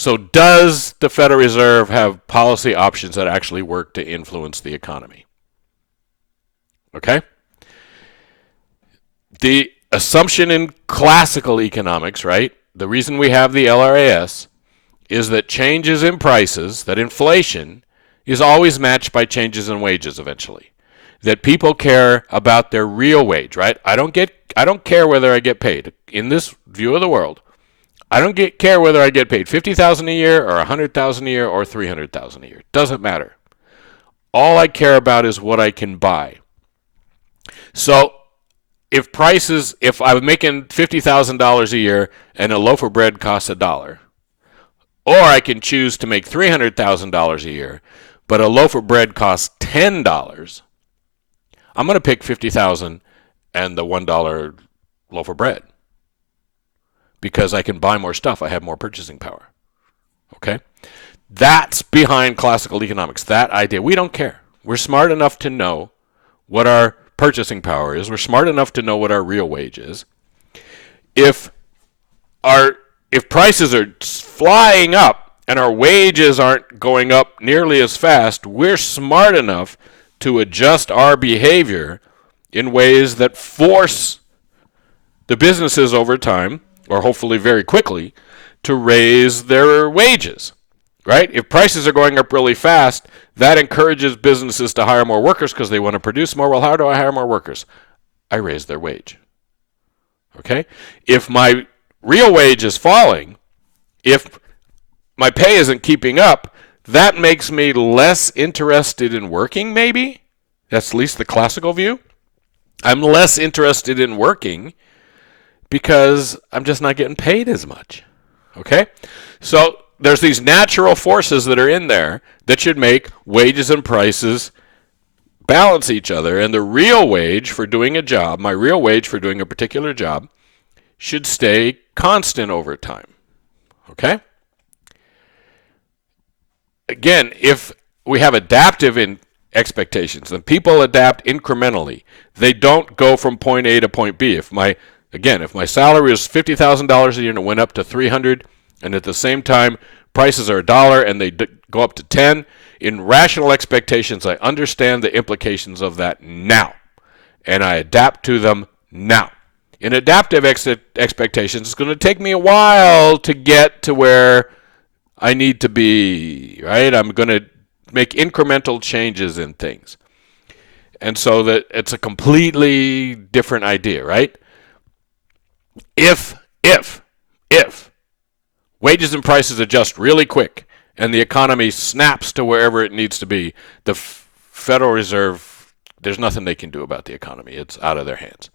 So does the Federal Reserve have policy options that actually work to influence the economy? Okay? The assumption in classical economics, right? The reason we have the LRAS is that changes in prices, that inflation is always matched by changes in wages eventually. That people care about their real wage, right? I don't care whether I get paid. In this view of the world, I don't care whether I get paid $50,000 a year or $100,000 a year or $300,000 a year. Doesn't matter. All I care about is what I can buy. So if I'm making $50,000 a year and a loaf of bread costs $1, or I can choose to make $300,000 a year, but a loaf of bread costs $10, I'm going to pick $50,000 and the $1 loaf of bread because I can buy more stuff. I have more purchasing power. Okay? That's behind classical economics, that idea. We don't care. We're smart enough to know what our purchasing power is. We're smart enough to know what our real wage is. If prices are flying up and our wages aren't going up nearly as fast, we're smart enough to adjust our behavior in ways that force the businesses over time, or hopefully very quickly, to raise their wages, right? If prices are going up really fast, that encourages businesses to hire more workers because they want to produce more. Well, how do I hire more workers? I raise their wage. Okay? If my real wage is falling, if my pay isn't keeping up, that makes me less interested in working, maybe. That's at least the classical view. I'm less interested in working because I'm just not getting paid as much. Okay? So there's these natural forces that are in there that should make wages and prices balance each other. And the real wage for doing a job, my real wage for doing a particular job, should stay constant over time. Okay? Again, if we have adaptive expectations, then people adapt incrementally. They don't go from point A to point B. If my salary is $50,000 a year and it went up to $300,000, and at the same time prices are $1 and they go up to $10, in rational expectations, I understand the implications of that now, and I adapt to them now. In adaptive expectations, it's going to take me a while to get to where I need to be, right? I'm going to make incremental changes in things. And so that it's a completely different idea, right? If wages and prices adjust really quick and the economy snaps to wherever it needs to be, the Federal Reserve, there's nothing they can do about the economy. It's out of their hands.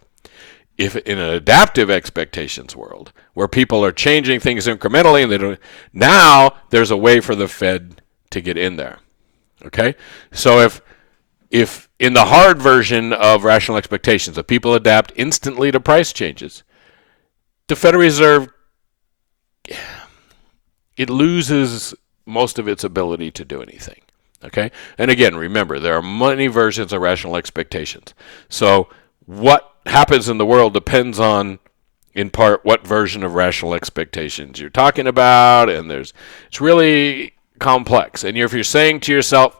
If in an adaptive expectations world where people are changing things incrementally and they don't, now there's a way for the Fed to get in there. Okay? So if in the hard version of rational expectations, if people adapt instantly to price changes, the Federal Reserve, it loses most of its ability to do anything. Okay? And again, remember, there are many versions of rational expectations. So what happens in the world depends on, in part, what version of rational expectations you're talking about, and it's really complex. And if you're saying to yourself,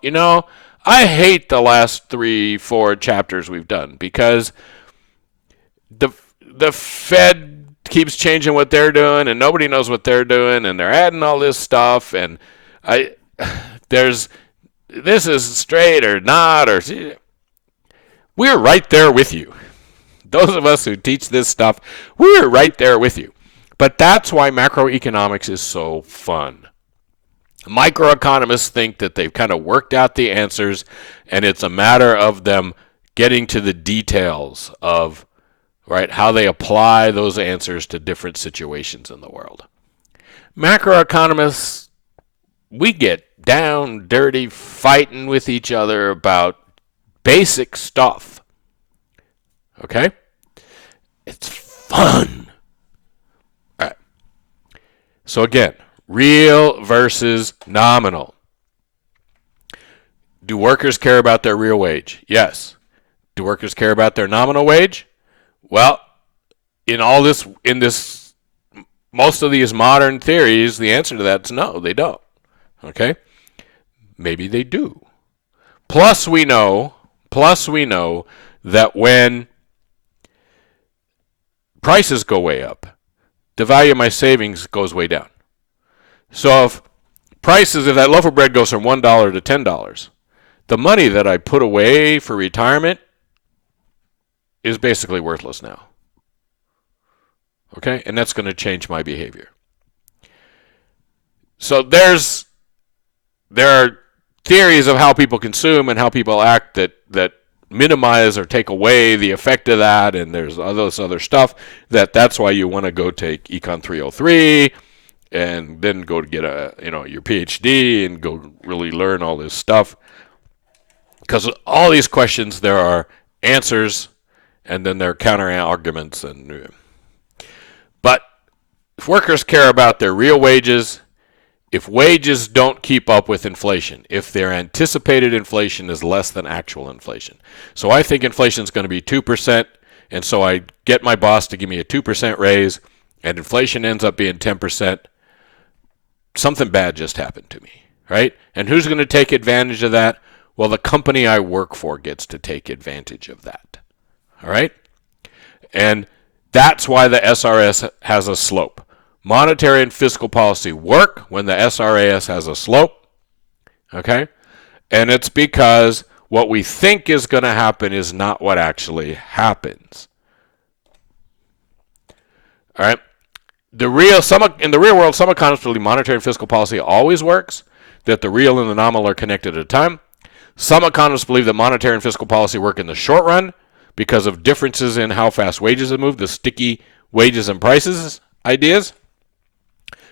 I hate the last 3-4 chapters we've done because the Fed keeps changing what they're doing and nobody knows what they're doing and they're adding all this stuff and this is straight or not, or we're right there with you. Those of us who teach this stuff, we're right there with you. But that's why macroeconomics is so fun. Microeconomists think that they've kind of worked out the answers and it's a matter of them getting to the details of how they apply those answers to different situations in the world. Macroeconomists, we get down dirty fighting with each other about basic stuff. Okay? It's fun. All right. So again, real versus nominal. Do workers care about their real wage? Yes. Do workers care about their nominal wage? Well, in this most of these modern theories, the answer to that is no, they don't. Okay? Maybe they do. Plus we know that when prices go way up, the value of my savings goes way down. So if that loaf of bread goes from $1 to $10, the money that I put away for retirement is basically worthless now. Okay? And that's going to change my behavior. So there are theories of how people consume and how people act that minimize or take away the effect of that, and there's all this other stuff that's why you want to go take Econ 303 and then go to get your PhD and go really learn all this stuff. Because all these questions, there are answers, and then there are counter arguments. But if workers care about their real wages, if wages don't keep up with inflation, if their anticipated inflation is less than actual inflation. So I think inflation is going to be 2%, and so I get my boss to give me a 2% raise, and inflation ends up being 10%. Something bad just happened to me, right? And who's going to take advantage of that? Well, the company I work for gets to take advantage of that, all right? And that's why the SRS has a slope. Monetary and fiscal policy work when the SRAS has a slope, okay? And it's because what we think is going to happen is not what actually happens. All right? In the real world, some economists believe monetary and fiscal policy always works, that the real and the nominal are connected at a time. Some economists believe that monetary and fiscal policy work in the short run because of differences in how fast wages have moved, the sticky wages and prices ideas.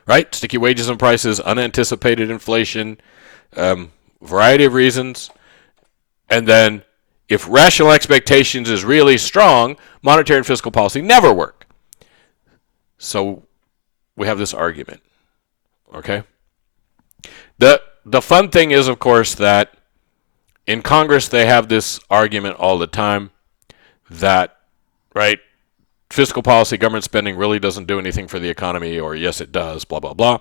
Right? Sticky wages and prices, unanticipated inflation, variety of reasons. And then if rational expectations is really strong, monetary and fiscal policy never work. So we have this argument. Okay? The fun thing is, of course, that in Congress they have this argument all the time that, right, fiscal policy, government spending really doesn't do anything for the economy, or yes, it does, blah, blah, blah.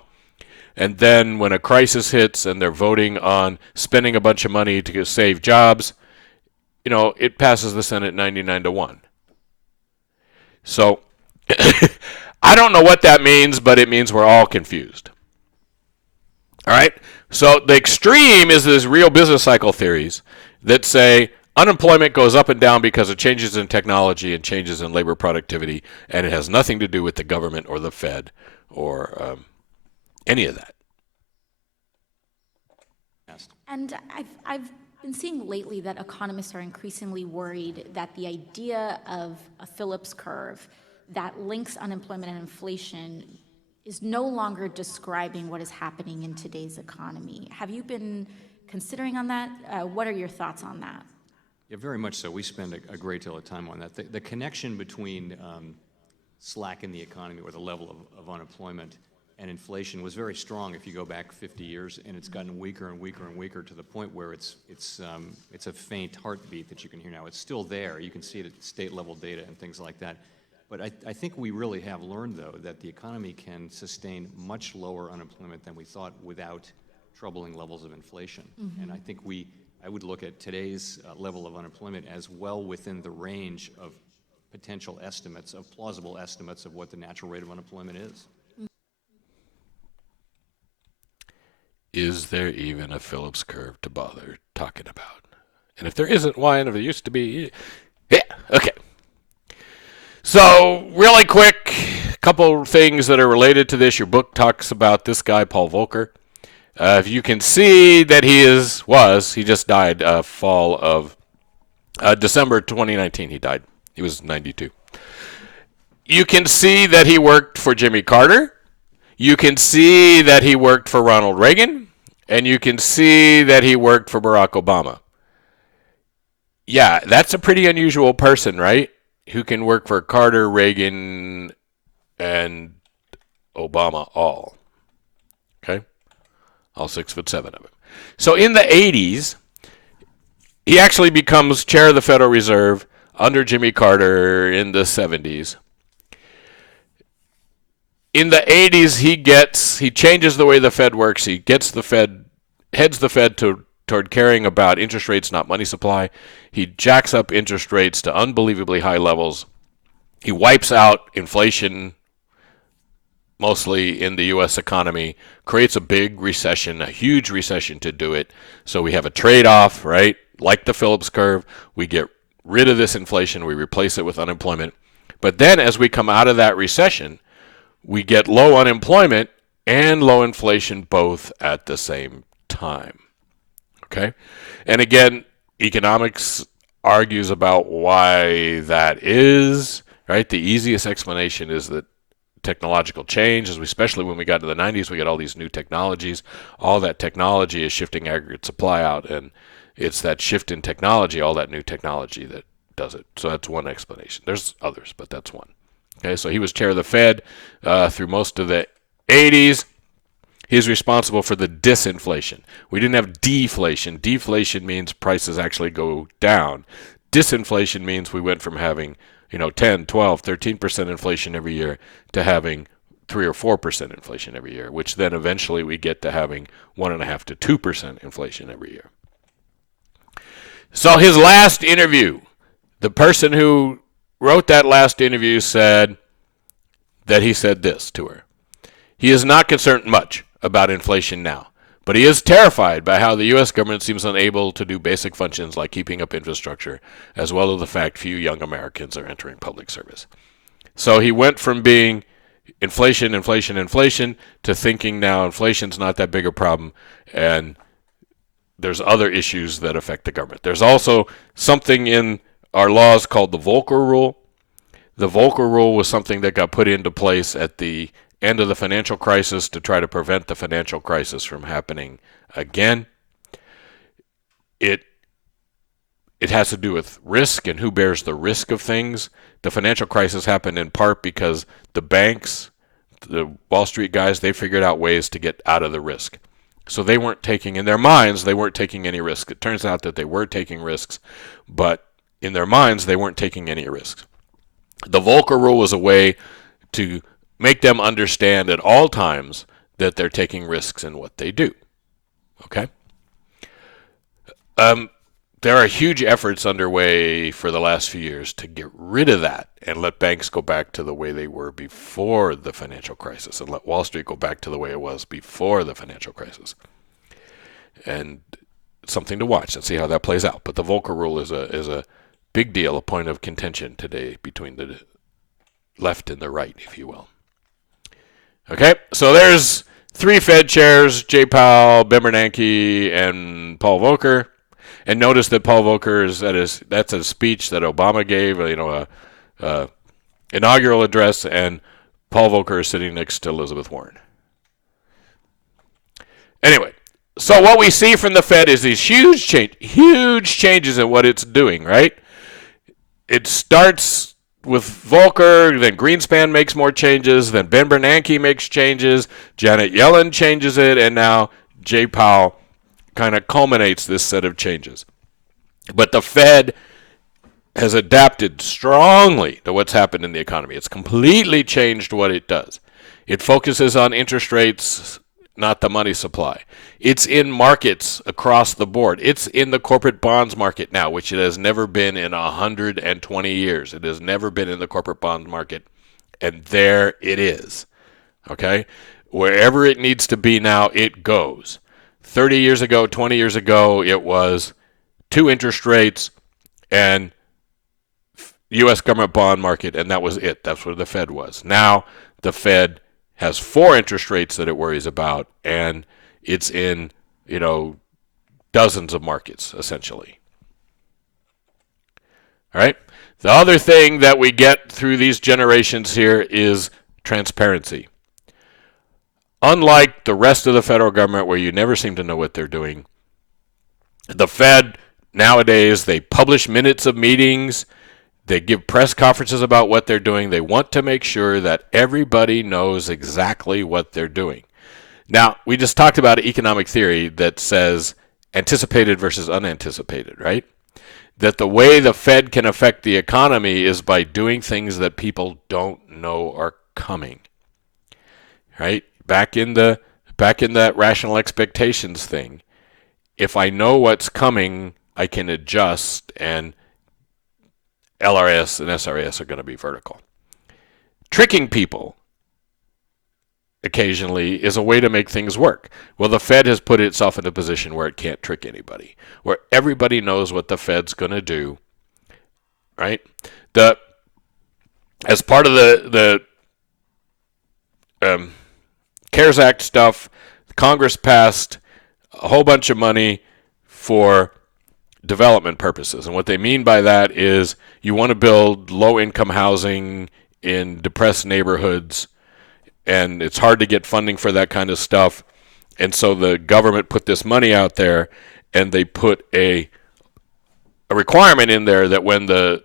And then when a crisis hits and they're voting on spending a bunch of money to save jobs, it passes the Senate 99-1. So I don't know what that means, but it means we're all confused. All right? So the extreme is this real business cycle theories that say unemployment goes up and down because of changes in technology and changes in labor productivity, and it has nothing to do with the government or the Fed or any of that. And I've been seeing lately that economists are increasingly worried that the idea of a Phillips curve that links unemployment and inflation is no longer describing what is happening in today's economy. Have you been considering on that? What are your thoughts on that? Yeah, very much so. We spend a great deal of time on that. The connection between slack in the economy, or the level of unemployment, and inflation was very strong if you go back 50 years, and it's gotten weaker and weaker and weaker to the point where it's a faint heartbeat that you can hear now. It's still there. You can see it at state-level data and things like that. But I think we really have learned, though, that the economy can sustain much lower unemployment than we thought without troubling levels of inflation. Mm-hmm. And I think I would look at today's level of unemployment as well within the range of potential estimates, of plausible estimates of what the natural rate of unemployment is. Is there even a Phillips curve to bother talking about? And if there isn't, why? And if there used to be, yeah, okay. So, really quick, a couple things that are related to this. Your book talks about this guy, Paul Volcker. If you can see that he just died fall of December 2019. He died. He was 92. You can see that he worked for Jimmy Carter. You can see that he worked for Ronald Reagan. And you can see that he worked for Barack Obama. Yeah, that's a pretty unusual person, right? Who can work for Carter, Reagan, and Obama all. Okay? All 6'7" of him. So in the 80s, he actually becomes chair of the Federal Reserve under Jimmy Carter in the 70s. in the 80s, he changes the way the Fed works. He heads the Fed toward caring about interest rates, not money supply. He jacks up interest rates to unbelievably high levels. He wipes out inflation, mostly in the U.S. economy, creates a big recession, a huge recession to do it. So we have a trade-off, right? Like the Phillips Curve, we get rid of this inflation, we replace it with unemployment. But then as we come out of that recession, we get low unemployment and low inflation both at the same time. Okay? And again, economics argues about why that is, right? The easiest explanation is that technological change, especially when we got to the 90s, we got all these new technologies. All that technology is shifting aggregate supply out, and it's that shift in technology, all that new technology, that does it. So that's one explanation. There's others, but that's one. Okay, so he was chair of the Fed through most of the 80s. He's responsible for the disinflation. We didn't have deflation. Deflation means prices actually go down. Disinflation means we went from having 10, 12, 13% inflation every year to having 3 or 4% inflation every year, which then eventually we get to having 1.5 to 2% inflation every year. So his last interview, the person who wrote that last interview said that he said this to her. He is not concerned much about inflation now, but he is terrified by how the U.S. government seems unable to do basic functions like keeping up infrastructure, as well as the fact few young Americans are entering public service. So he went from being inflation to thinking now inflation's not that big a problem, and there's other issues that affect the government. There's also something in our laws called the Volcker Rule. The Volcker Rule was something that got put into place at the end of the financial crisis to try to prevent the financial crisis from happening again. It has to do with risk and who bears the risk of things. The financial crisis happened in part because the banks, the Wall Street guys, they figured out ways to get out of the risk. So they weren't taking, in their minds, they weren't taking any risk. It turns out that they were taking risks, but in their minds, they weren't taking any risks. The Volcker Rule was a way to make them understand at all times that they're taking risks in what they do. Okay? There are huge efforts underway for the last few years to get rid of that and let banks go back to the way they were before the financial crisis, and let Wall Street go back to the way it was before the financial crisis. And something to watch and see how that plays out. But the Volcker Rule is a big deal, a point of contention today between the left and the right, if you will. Okay, so there's 3 Fed chairs, Jay Powell, Ben Bernanke, and Paul Volcker. And notice that Paul Volcker that's a speech that Obama gave, a inaugural address, and Paul Volcker is sitting next to Elizabeth Warren. Anyway, so what we see from the Fed is these huge changes in what it's doing, right? It starts with Volcker, then Greenspan makes more changes, then Ben Bernanke makes changes, Janet Yellen changes it, and now Jay Powell kind of culminates this set of changes. But the Fed has adapted strongly to what's happened in the economy. It's completely changed what it does. It focuses on interest rates, not the money supply. It's in markets across the board. It's in the corporate bonds market now, which it has never been in 120 years. It has never been in the corporate bond market, and there it is. Okay? Wherever it needs to be now, it goes. 30 years ago, 20 years ago, it was 2 interest rates and U.S. government bond market, and that was it. That's where the Fed was. Now the Fed has 4 interest rates that it worries about, and it's in, dozens of markets, essentially. All right? The other thing that we get through these generations here is transparency. Unlike the rest of the federal government, where you never seem to know what they're doing, the Fed nowadays, they publish minutes of meetings. They give press conferences about what they're doing. They want to make sure that everybody knows exactly what they're doing. Now, we just talked about economic theory that says anticipated versus unanticipated, right? That the way the Fed can affect the economy is by doing things that people don't know are coming. right? Back in that rational expectations thing. If I know what's coming, I can adjust, and LRS and SRS are going to be vertical. Tricking people occasionally is a way to make things work. Well, the Fed has put itself in a position where it can't trick anybody, where everybody knows what the Fed's going to do, right? As part of the CARES Act stuff, Congress passed a whole bunch of money for development purposes. And what they mean by that is you want to build low-income housing in depressed neighborhoods, and it's hard to get funding for that kind of stuff. And so the government put this money out there, and they put a requirement in there that when the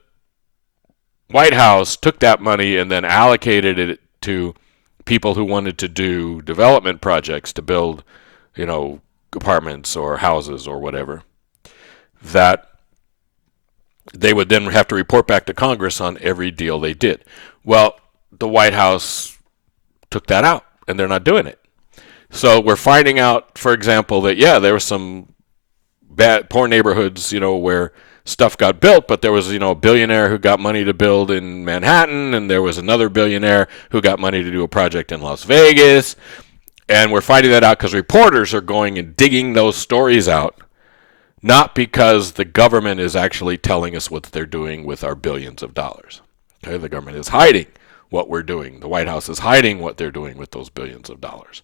White House took that money and then allocated it to people who wanted to do development projects to build, apartments or houses or whatever, that they would then have to report back to Congress on every deal they did. Well, the White House took that out, and they're not doing it. So we're finding out, for example, that, there were some poor neighborhoods, where stuff got built, but there was, a billionaire who got money to build in Manhattan, and there was another billionaire who got money to do a project in Las Vegas. And we're finding that out because reporters are going and digging those stories out, not because the government is actually telling us what they're doing with our billions of dollars. Okay, the government is hiding what we're doing. The White House is hiding what they're doing with those billions of dollars.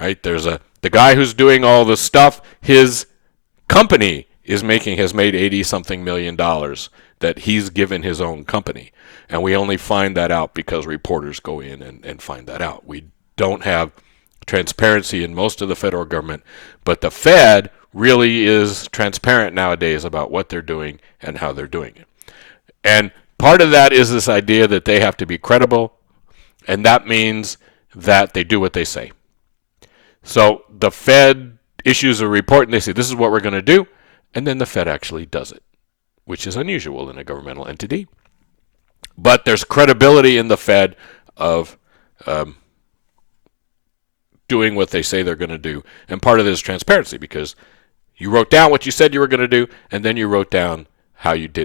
Right? The guy who's doing all the stuff, his company has made $80-something million that he's given his own company. And we only find that out because reporters go in and find that out. We don't have transparency in most of the federal government, but the Fed really is transparent nowadays about what they're doing and how they're doing it. And part of that is this idea that they have to be credible, and that means that they do what they say. So the Fed issues a report and they say, this is what we're going to do, and then the Fed actually does it, which is unusual in a governmental entity. But there's credibility in the Fed of doing what they say they're going to do, and part of it is transparency, because you wrote down what you said you were going to do, and then you wrote down how you did